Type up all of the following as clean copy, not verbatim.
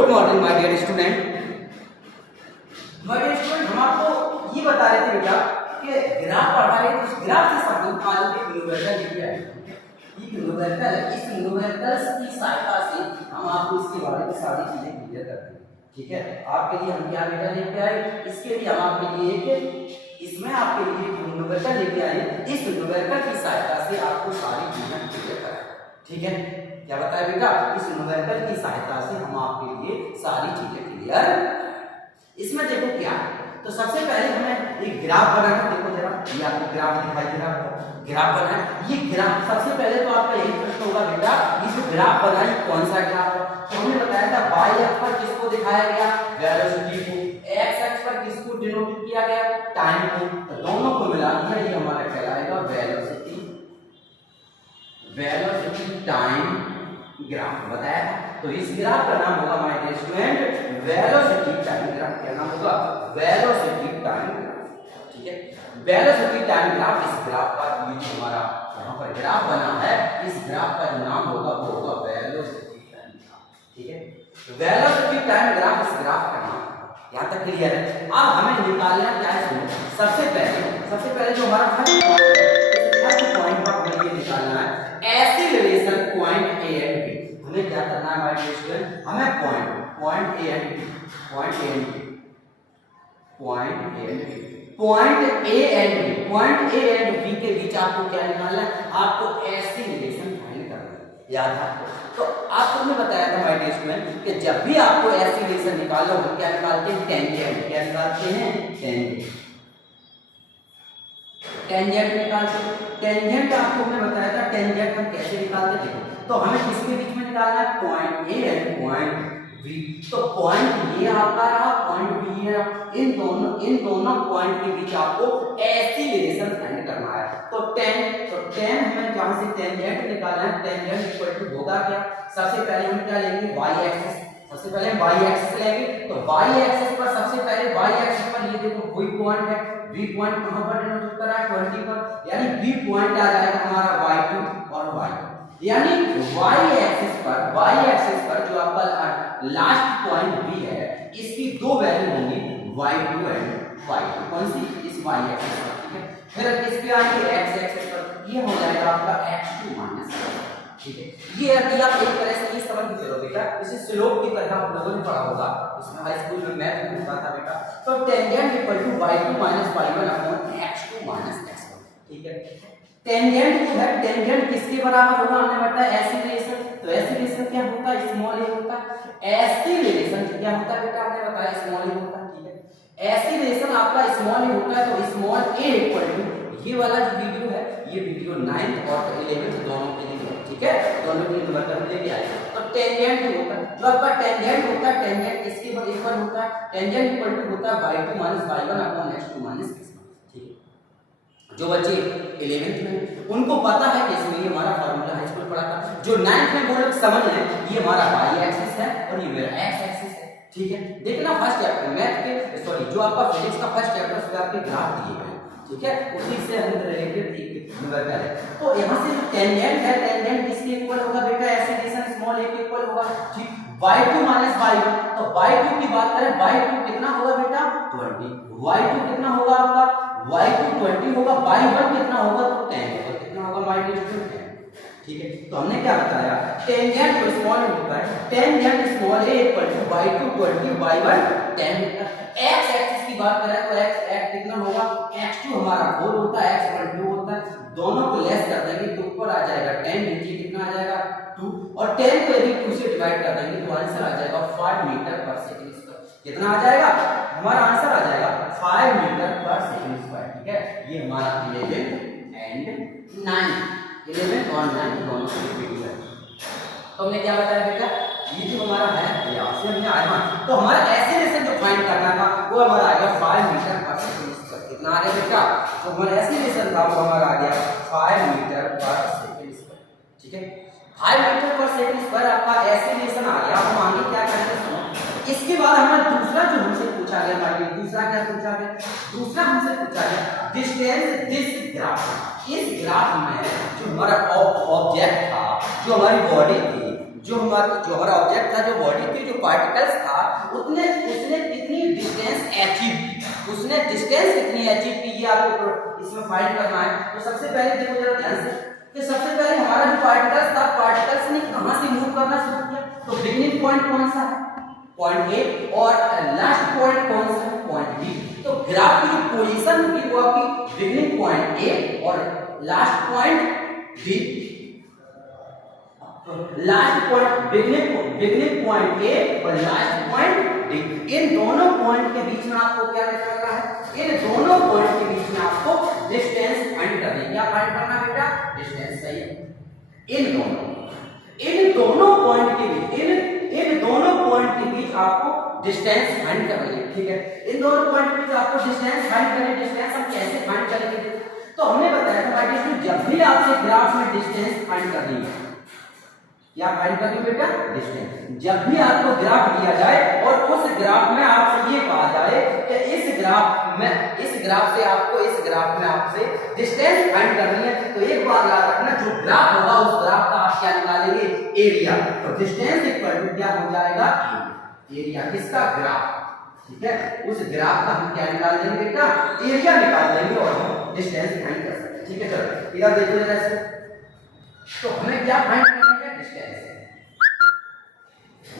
Good morning my dear student. My dear student, हम आपको ये बता रहे थे बेटा कि ग्राफ पढ़ा रहे थे, उस ग्राफ से संबंधित मान लीजिए न्यूमेरिकल लेके आए। ये न्यूमेरिकल है, इस न्यूमेरिकल्स की सहायता से हम आपको इसके बारे में सारी चीजें क्लियर करते हैं। ठीक है, आपके लिए हम क्या बेटा लेके आए, इसके लिए हम आपके लिए इसमें आपके लिए न्यूमेरिकल लेके आए। इस न्यूमेरिकल की सहायता से आपको सारी चीजें क्लियर कराएं। ठीक है, क्या बताया बेटा, इस न्यूमेरिकल की सहायता से हम आपके लिए सारी चीजें क्लियर। इसमें देखो क्या है, तो सबसे पहले हमें एक ग्राफ बनाना। देखो जरा, ये आपको ग्राफ दिखाई दे रहा है, ग्राफ बना है। ये ग्राफ सबसे पहले तो आपका यही प्रश्न होगा बेटा, ये जो ग्राफ बना है कौन सा ग्राफ है। तो हमने बताया था वाई एक्स पर किसको दिखाया गया, वेलोसिटी को, एक्स एक्स पर किसको डिनोट किया गया, टाइम को। तो दोनों को मिला दिया, ये हमारा कहलाएगा वेलोसिटी टाइम ग्राफ बताया। तो इस ग्राफ का नाम होगा my dear student velocity time graph. क्या नाम होगा, वेलोसिटी टाइम ग्राफ। ठीक है, वेलोसिटी टाइम ग्राफ। इस ग्राफ का ये जो हमारा यहाँ पर ग्राफ बना है, इस ग्राफ का जो नाम होगा वो होगा वेलोसिटी टाइम ग्राफ। ठीक है, वेलोसिटी टाइम ग्राफ इस ग्राफ का नाम। यहाँ तक क्लियर है। अब हमें निकालना क्या है, सबसे पहले जो हमारा फर्स्ट पॉइंट है, फर्स्ट पॉइंट पर हमें ये निकालना है acceleration point A and B. हमें क्या करना है माय डियर स्टूडेंट, हमें पॉइंट ए एंड बी के बीच आपको क्या निकालना है, आपको एक्सीलरेशन फाइंड करना है। याद है आपको, तो आपको मैं बताया था माय डियर स्टूडेंट कि जब भी आपको एक्सीलरेशन निकालो हम क्या निकालते हैं, टेंजेंट। क्या निकालते हैं, टेंजेंट निकालते हैं। टेंजेंट आपको मैं बताया था, टेंजेंट हम कैसे निकालते थे। तो हमें किसके बीच में निकालना है, point A and point B. तो पॉइंट ये आपका रहा, पॉइंट बी ये रहा, इन दोनों पॉइंट के बीच आपको एक्सीलरेशन फाइंड करना है। तो tan हमें जहां से टेंजेंट निकालना है, टेंजेंट इक्वल टू होगा क्या, सबसे पहले हम क्या लेंगे, y एक्सिस। सबसे पहले हम y एक्सिस लेंगे। तो y एक्सिस पर सबसे पहले y एक्सिस पर ये देखो कोई पॉइंट है, b पॉइंट कहां पर डिनोट कर रहा है, 20 पर, यानी b पॉइंट आ जाएगा हमारा y2 और y। यानी y एक्सिस पर जो आपका लास्ट पॉइंट b है, इसकी दो वैल्यू होंगी y2 एंड y2। कौन सी, इस y एक्सिस पर। ठीक है, फिर इस पे आएंगे x एक्सिस पर, ये हो जाएगा आपका x2 माइनस। ठीक है, ये यदि आप एक तरह से ये समझ के चलो बेटा, इसे स्लोप की तरह आप लोगों ने पढ़ा होगा, इसमें हाई स्कूल में मैथ में होता था बेटा। तो tangent equal to y2 minus y1 upon x2 minus x1। ठीक है, टेंजेंट जो है, टेंजेंट किसके बराबर होगा, हमने बताया एक्सीलरेशन। तो एक्सीलरेशन क्या होता है, स्मॉल a होता है। एक्सीलरेशन क्या होता है बेटा, हमने बताया स्मॉल a होता है। ठीक है, एक्सीलरेशन आपका स्मॉल a होता है। तो स्मॉल a इक्वल टू, ये वाला जो वीडियो है, ये वीडियो 9th और 11th दोनों के लिए है। ठीक है, दोनों के लिए मतलब लेके आए। तो टेंजेंट जो होता है, जो आपका टेंजेंट होता है, टेंजेंट किसके इक्वल होता है, टेंजेंट इक्वल टू होता है y2 minus y1 upon x2 minus x1। ठीक है, जो बच्चे 11th में उनको पता है कि इसमें ये हमारा फार्मूला हाई स्कूल पढ़ा था। जो 9th में वो लोग समझ लें, ये हमारा y एक्सिस है और ये मेरा x एक्सिस है। ठीक है, देखना फर्स्ट चैप्टर मैथ के, सॉरी जो आपका फिजिक्स का फर्स्ट चैप्टर उसमें आपके ग्राफ दिए गए। ठीक है, उसी से हम रिलेटेड एक न्यूमेरिकल है। तो यहां से जो टेंजेंट है, टेंजेंट किसके इक्वल होगा बेटा, एक्सीलरेशन स्मॉल a के इक्वल होगा। ठीक, y2 माइनस y1। तो y2 की बात करें, y2 कितना होगा बेटा, 20। y2 कितना होगा आपका, y2 20 होगा, y1 कितना होगा, तो 10 होगा। कितना होगा माय डियर स्टूडेंट, 10। ठीक है, तो हमने क्या बताया, टेंजेंट जो स्मॉल होता है, tangent small a equal to y2 20 y1 10। x axis की बात करें तो x कितना होगा, x2 हमारा 4 होता है, x1 2 होता है। दोनों को लेस कर देंगे तो ऊपर आ जाएगा 10, नीचे कितना आ जाएगा 2, और 10 को यदि 2 से डिवाइड कर देंगे तो आंसर आ जाएगा 5 मीटर पर सेकंड स्क्वायर। कितना आ जाएगा, हमारा आंसर आ जाएगा 5 मीटर पर सेकंड स्क्वायर। ठीक है, ये हमारा 11 एंड 9, 11 और 9 दोनों के वीडियो है। तो हमने क्या बताया बेटा, ये जो हमारा है यहाँ से हमने आया, तो हमारा एक्सीलरेशन जो फाइंड करना था वो हमारा आ गया 5 मीटर पर सेकंड स्क्वायर। कितना आ गया बेटा, तो हमारा एक्सीलरेशन था वो हमारा आ गया 5 मीटर पर सेकंड स्क्वायर। ठीक है, 5 मीटर पर सेकंड स्क्वायर आपका एक्सीलरेशन आ गया। हम आगे क्या करते हैं, इसके बाद हमारा दूसरा जो हमसे पूछा गया, माइनस दूसरा क्या पूछा गया, दूसरा हमसे पूछा गया डिस्टेंस दिस ग्राफ। इस ग्राफ में जो हमारा ऑब्जेक्ट था, जो हमारी बॉडी थी, जो हमारा ऑब्जेक्ट था, जो बॉडी थी, जो पार्टिकल्स था, उसने कितनी डिस्टेंस अचीव की, उसने डिस्टेंस कितनी अचीव की, ये आपको इसमें फाइंड करना है। तो सबसे पहले देखो जरा ध्यान से कि सबसे पहले हमारा जो पार्टिकल्स था, पार्टिकल्स ने कहां से मूव करना शुरू किया। तो बिगिनिंग पॉइंट कौन सा है, पॉइंट ए, और लास्ट पॉइंट कौन सा है, पॉइंट बी। तो ग्राफ की जो पोजीशन होगी वो आपकी बिगिनिंग पॉइंट ए और last point B. Last point beginning point A और लास्ट पॉइंट डी, इन दोनों पॉइंट के बीच में आपको क्या करना है, इन दोनों पॉइंट के बीच में आपको डिस्टेंस फाइंड करनी है। क्या फाइंड करना है बेटा, डिस्टेंस। सही है। इन दोनों पॉइंट के बीच आपको डिस्टेंस फाइंड करनी है। ठीक है, इन दोनों पॉइंट के बीच आपको डिस्टेंस फाइंड करनी है। डिस्टेंस हम कैसे फाइंड करेंगे, तो हमने बताया था कि जब भी आपसे ग्राफ में डिस्टेंस फाइंड करनी है, क्या फाइंड करनी है बेटा, डिस्टेंस। जब भी आपको ग्राफ दिया जाए और उस ग्राफ में आपसे ये कहा जाए कि इस ग्राफ में आपसे डिस्टेंस फाइंड करनी है, तो एक बात याद रखना, जो ग्राफ होगा उस ग्राफ का आप क्या निकालेंगे, एरिया। तो डिस्टेंस इक्वल टू क्या हो जाएगा, एरिया। किसका, ग्राफ। ठीक है, उस ग्राफ का हम क्या निकाल देंगे बेटा, एरिया निकाल देंगे और हम डिस्टेंस फाइंड कर सकते हैं। ठीक है, चलो इधर देखो जरा ऐसे। तो हमें क्या फाइंड करना है,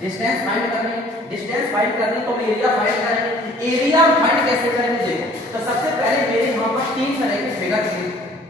डिस्टेंस फाइंड करनी है। डिस्टेंस फाइंड करनी तो हम एरिया फाइंड करेंगे। एरिया फाइंड कैसे करेंगे, देखो। तो सबसे पहले मेरे यहाँ पर तीन तरह के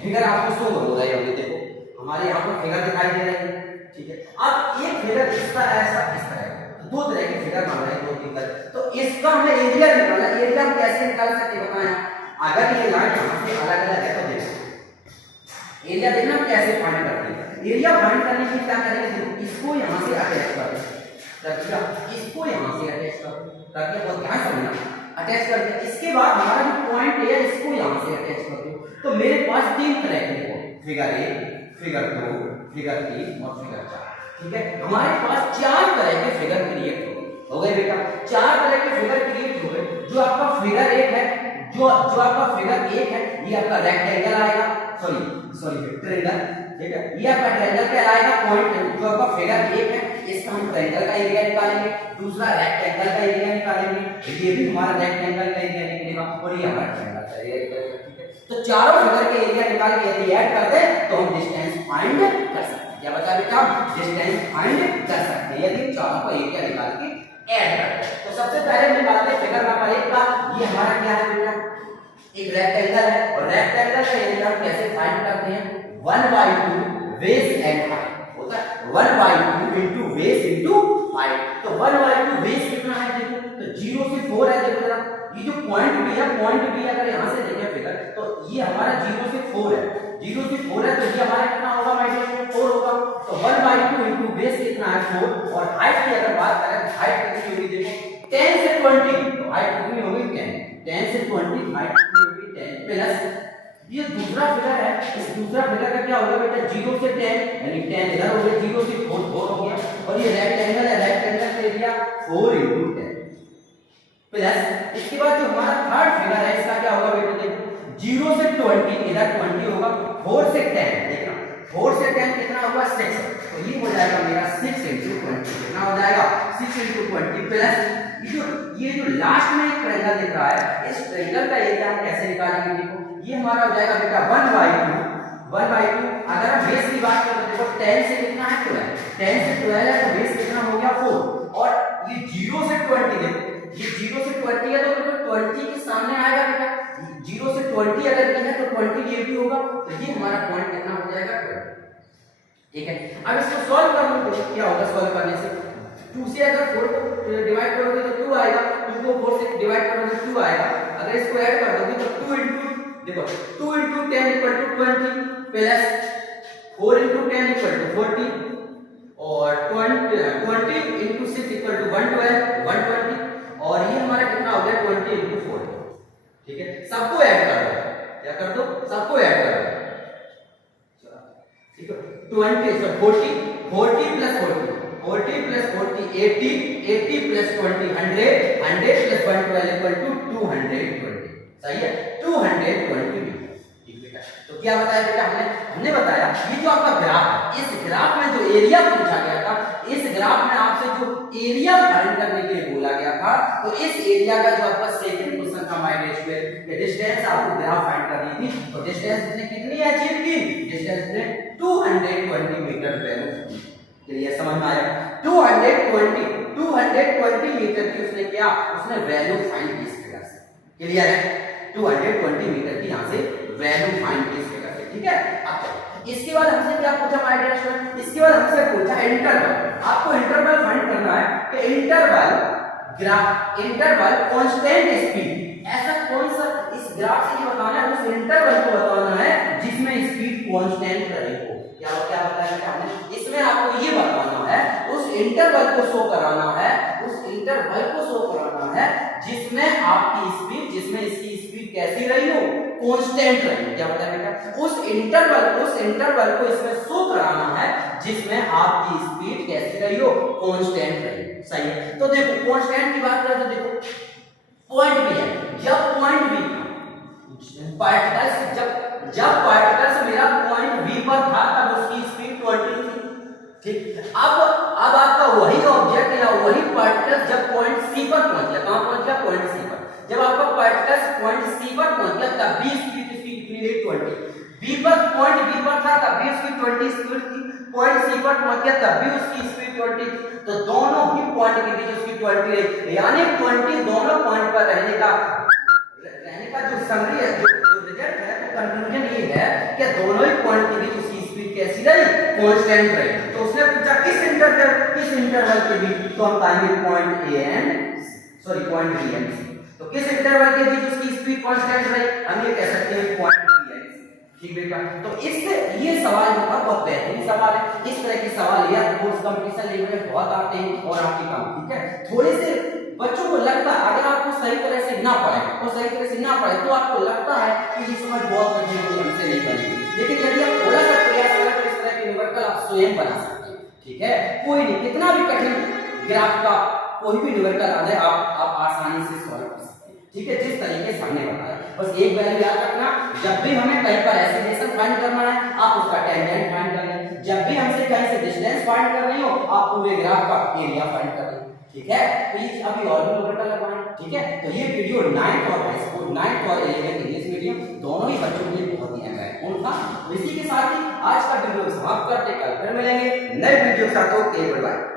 फिगर आपको शो हो रहे होंगे। देखो हमारे यहाँ पर फिगर दिखाई दे रहे हैं। ठीक है, अब एक फिगर इस तरह, ऐसा इस तरह, दो तरह के फिगर बन रहे हैं, दो फिगर। तो इसका हमें एरिया निकालना है। एरिया हम कैसे निकाल सकते हैं बताएं। अगर ये लाइन यहाँ से अलग अलग है तो देखो एरिया देखना कैसे फाइंड करते हैं। एरिया फाइंड करने के लिए क्या करेंगे, देखो इसको यहाँ से अटैच कर दें, इसको यहाँ से अटैच कर करके, बहुत ध्यान से समझना, अटैच कर दिया। इसके बाद हमारा जो पॉइंट है इसको यहाँ से अटैच कर दो। तो मेरे पास तीन तरह के फिगर 1, फिगर 2, फिगर 3 और फिगर 4। ठीक है, हमारे पास चार तरह के फिगर क्रिएट हो गए बेटा। चार तरह के फिगर क्रिएट हो गए। जो आपका फिगर 1 है, जो आपका फिगर 1 है, ये आपका रेक्टेंगल आएगा, सॉरी ट्रायंगल। ठीक है, ये आपका ट्रायंगल कहलाएगा। पॉइंट जो आपका फिगर 1 है, इसका हम ट्रायंगल का एरिया निकालेंगे। दूसरा रेक्टेंगल का एरिया निकालेंगे, ये भी हमारा रेक्टेंगल का एरिया निकलेगा और ये हमारा ट्रायंगल का एरिया निकलेगा। ठीक है, तो चारों फिगर के एरिया निकाल के यदि ऐड कर दें तो हम डिस्टेंस फाइंड कर सकते हैं। क्या बता बेटा, डिस्टेंस फाइंड कर सकते हैं यदि चारों का एरिया निकाल के ऐड कर दें। तो सबसे पहले निकालते हैं फिगर नंबर 1 का। ये हमारा क्या है बेटा, एक रेक्टेंगल है, और रेक्टेंगल का एरिया हम कैसे फाइंड करते हैं, 1/2 बेस एंड हाइट होता है। 1/2 इनटू बेस इनटू हाइट। तो 1/2 बेस कितना है, देखो तो 0 से 4 है। देखो जरा ये जो पॉइंट भी है, पॉइंट भी अगर यहां से देखें फिगर, तो ये हमारा 0 से 4 है। 0 से 4 है तो ये हमारा कितना होगा, माय डियर 4 होगा। तो 1/2 इनटू बेस कितना है, 4। और हाइट की अगर बात करें, हाइट कितनी होगी, देखो 10 से 20। तो हाइट कितनी होगी, 10 से 20 हाइट कितनी होगी, 10 प्लस ये दूसरा फिगर है। इस दूसरा फिगर का क्या होगा बेटा, 0 से 10 यानी 10 इधर हो गया, 0 से 4 4 हो गया। और ये रेक्टेंगल है, रेक्टेंगल का एरिया 4 × 10 प्लस इसके बाद जो हमारा थर्ड फिगर है, इसका क्या होगा बेटा, देखो 0 से 20 इधर 20 होगा, 4 से 10 देखना, 4 से 10 कितना होगा, 6। तो ये हो जाएगा मेरा 6 × 20। कितना हो जाएगा, 6 × 20 प्लस ये जो लास्ट में एक ट्रायंगल दिख रहा है, इस ट्रायंगल का एरिया हम कैसे निकालेंगे, देखो ये हमारा हो जाएगा बेटा 1/2। अगर हम बेस की बात करें तो देखो 10 से कितना है, 12। 10 से 12 है तो बेस कितना हो गया, 4। और ये 0 से 20, देखो ये 0 से 20 है तो देखो 20 के सामने आएगा बेटा। 0 से 20 अगर ये है तो 20 ये भी होगा। तो ये हमारा पॉइंट कितना हो जाएगा, 12। ठीक है, अब इसको सॉल्व करने को क्या होगा, सॉल्व करने से 2 से अगर 4 को डिवाइड करोगे तो 2 आएगा, 2 को 4 से डिवाइड करोगे तो 2 आएगा। अगर इसको ऐड कर दोगे तो 2 × देखो 2 × 10 = 20 प्लस 4 × 10 = 40 और 20 × 6 = 120 और ये हमारा कितना हो गया, 20 × 4। ठीक है, सबको ऐड कर दो, क्या कर दो, सबको ऐड कर दो। ठीक है, 40 प्लस 40 80 प्लस 20 100 प्लस 112 = 220। सही है, 220 मीटर। ठीक बेटा, तो क्या बताया बेटा हमने बताया ये जो आपका ग्राफ है, इस ग्राफ में जो एरिया पूछा गया था, इस ग्राफ में आपसे जो एरिया फाइंड करने के लिए बोला गया था, तो इस एरिया का जो आपका सेकंड क्वेश्चन था माय डियर स्टूडेंट, ये डिस्टेंस आपको ग्राफ फाइंड करनी थी। तो डिस्टेंस ने कितनी अचीव की? डिस्टेंस ने 220 मीटर वैल्यू। क्लियर, समझ में आया? 220 मीटर की उसने क्या, उसने वैल्यू फाइंड की इस फिगर से। क्लियर है? 220 मीटर की यहां से वैल्यू फाइंड की इस फिगर से। ठीक है, अब इसके बाद हमसे क्या पूछा माय डियर स्टूडेंट? इसके बाद हमसे पूछा इंटरवल। आपको इंटरवल फाइंड करना है कि इंटरवल कांस्टेंट स्पीड, ऐसा कौन सा इस ग्राफ से ये बताना है, उस इंटरवल को बताना है जिसमें स्पीड कांस्टेंट रहे हो। क्या बताया हमने? इसमें आपको ये बताना है, उस इंटरवल को शो कराना है, उस इंटरवल को शो कराना है जिसमें आपकी स्पीड, जिसमें इसकी स्पीड कैसी रही हो? कांस्टेंट रही हो। क्या बताया बेटा? उस इंटरवल को इसमें शो कराना है जिसमें आपकी स्पीड कैसी रही हो? कांस्टेंट रही हो। सही है। तो देखो कांस्टेंट की बात करें तो देखो पॉइंट भी है, जब पॉइंट बी जब पार्टिकल्स मेरा पॉइंट बी पर था तब उसकी स्पीड 20 थी। ठीक, अब आपका वही ऑब्जेक्ट या वही पार्टिकल जब पॉइंट सी पर पहुंच गया, कहां पहुंच गया? पॉइंट सी पर। जब आपका पार्टिकल पॉइंट सी पर पहुंच गया तब भी स्पीड इसकी कितनी रही? 20। बी पर, पॉइंट बी पर था तब भी उसकी 20 स्पीड थी, पॉइंट सी पर पहुंच गया तब भी उसकी स्पीड 20 थी। तो दोनों ही पॉइंट के बीच उसकी 20 रही, यानी 20 दोनों पॉइंट पर रहने का जो समरी है, जो रिजल्ट है, तो कंक्लूजन ये है कि दोनों ही पॉइंट के बीच उसकी स्पीड कैसी रही? कांस्टेंट रही। तो उसने पूछा किस इंटरवल के बीच, तो हम पाएंगे पॉइंट बी एंड सी। तो किस इंटरवल के बीच उसकी स्पीड कांस्टेंट रही? हम ये कह सकते हैं पॉइंट बी एंड सी। ठीक बेटा, तो इससे ये सवाल जो था बहुत बेहतरीन सवाल है। इस तरह के सवाल या कोर्स कंपटीशन लेवल में बहुत आते हैं और आपके काम। ठीक है, थोड़े से बच्चों को लगता है अगर आपको सही तरह से ना पढ़े तो आपको लगता है कि ये समझ बहुत अच्छी हमसे नहीं बनेगी, लेकिन यदि आप थोड़ा सा प्रयास करें तो इस तरह के न्यूमेरिकल आप स्वयं बना सकते हैं। ठीक है, कोई नहीं, कितना भी कठिन ग्राफ का कोई भी न्यूमेरिकल आ जाए आप आसानी से सॉल्व कर सकते हैं। ठीक है, जिस तरीके से हमने बताया, बस एक वैल्यू याद रखना, जब भी हमें कहीं पर एक्सीलरेशन फाइंड करना है आप उसका टेंजेंट फाइंड कर लें, जब भी हमसे कहीं से डिस्टेंस फाइंड कर रही हो आप पूरे ग्राफ का एरिया फाइंड कर लें। ठीक है, तो ये अभी और भी न्यूमेरिकल लगवाएं। ठीक है, तो ये वीडियो 9th और 11th इंग्लिश मीडियम दोनों ही बच्चों के लिए बहुत ही महत्वपूर्ण था। इसी के साथ ही आज का वीडियो समाप्त करते, कल फिर मिलेंगे नए वीडियो के साथ। Okay, bye bye.